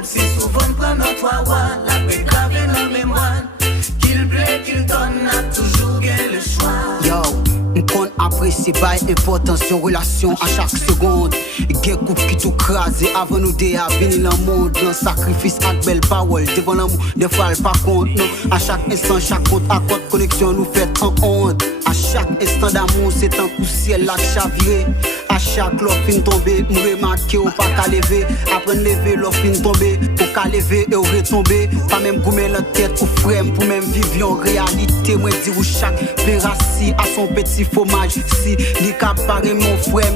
même si souvent prend notre roi, la paix gravée dans mémoire. Qu'il plaît, qu'il donne, a toujours gain le choix. Yo, m'kon apprécie pas importance de relation à chaque seconde. Gen couple qui tout crasé avant nous de venir dans le monde. Dans sacrifice avec belle parole, devant l'amour, des fois elle pas compte. Non, à chaque instant, chaque compte à compte connexion nous fait en honte. À chaque instant d'amour, c'est un coup ciel là chaviré. À chaque l'offre fin tomber, me remarquer ou pas qu'à lever. Apprendre lever l'offre fin tomber, pour qu'à lever et retomber. Pas même goumer la tête ou frème, pour même vivre en réalité. Moi dire où chaque pérassi a son petit fromage. Si li capare mon frère,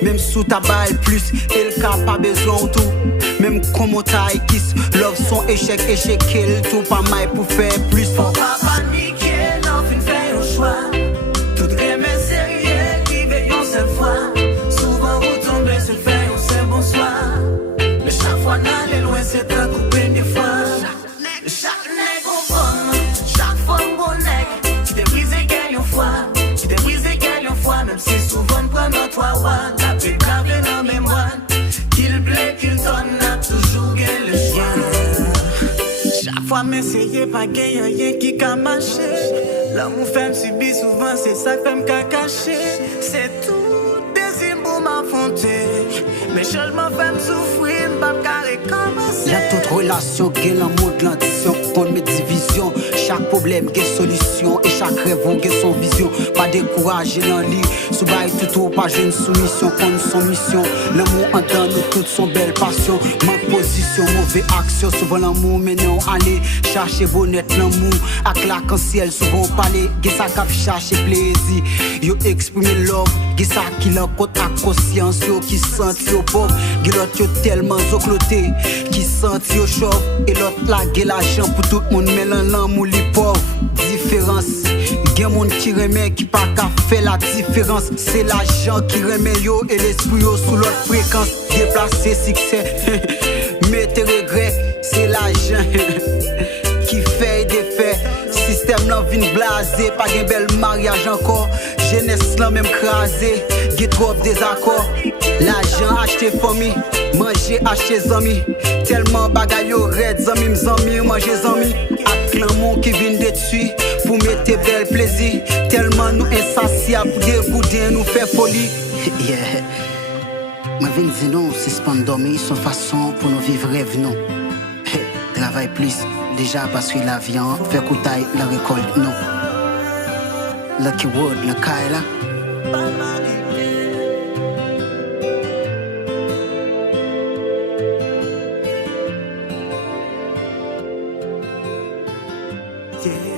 même sous ta balle plus, et le cap pas besoin de tout. Même comment t'as kiss, love son échec, elle tout pas mal pour faire plus. Faut pas paniquer, l'offre fin fait un choix. Tout remet sérieux, qui veille une seule fois. Souvent vous tombez sur le fait, on sait bonsoir. Mais chaque fois n'aller loin, c'est un coupé des fois. Chaque nègre en forme, chaque forme bon nègre. Qui t'est brisé gagne une fois, qui t'est brisé gagne une fois. Même si souvent prend notre roi, la paix gravée dans mémoire. Qu'il plaît, qu'il donne, a toujours gain le choix. Chaque fois m'essayer pas gagner rien qui qu'a marché. L'amour fait me subir souvent, c'est ça que fait me cacher. C'est tout désir pour m'affronter. Mais changement fait me souffrir, m'pas carré commencer. Y'a toute relation qui est l'amour de l'ambition, qu'on met division. Chaque problème qui est solution et chaque rêve qui est son vision. Pas décourager dans le lit, sous bail tout pas jeune soumission, qu'on son mission. L'amour entend nous toutes son belle passion. Manque position, mauvaise action, souvent l'amour maintenant aller chercher bonnet l'amour. À claque en ciel, souvent parler, qui ça cap chercher plaisir. Yo exprimer love, qui ça qui l'encontre à conscience, yo qui sent yo pauvre, qui l'autre yo tellement zocloté, qui sent yo chauve, et l'autre la gueule l'argent pour tout le monde, mais l'amour les pauvres. Différence, gen moun qui remet qui pas qu'à faire la différence. C'est l'argent qui remet yo et l'esprit yo sous l'autre fréquence. Déplacer succès, mettez regret, c'est l'argent qui fait des faits. Système nan vin blasé, pas gen bel mariage encore. Jeunesse là même crasé, get trop désaccord. L'argent acheté famille, manger acheté zami. Tellement bagay yo red, zami m'zami, manger zami. Ak l'amour qui vient dessus, pour mettre bel plaisir. Tellement nous insatiables, pour dévouer nous faire folie. Yeah. Moi viens dire non, suspendre dormir, son façon pour nous vivre rêve non. Travaille plus, déjà parce que la viande fait coutaille la récolte non. Lucky Wood, le Kaila. Yeah.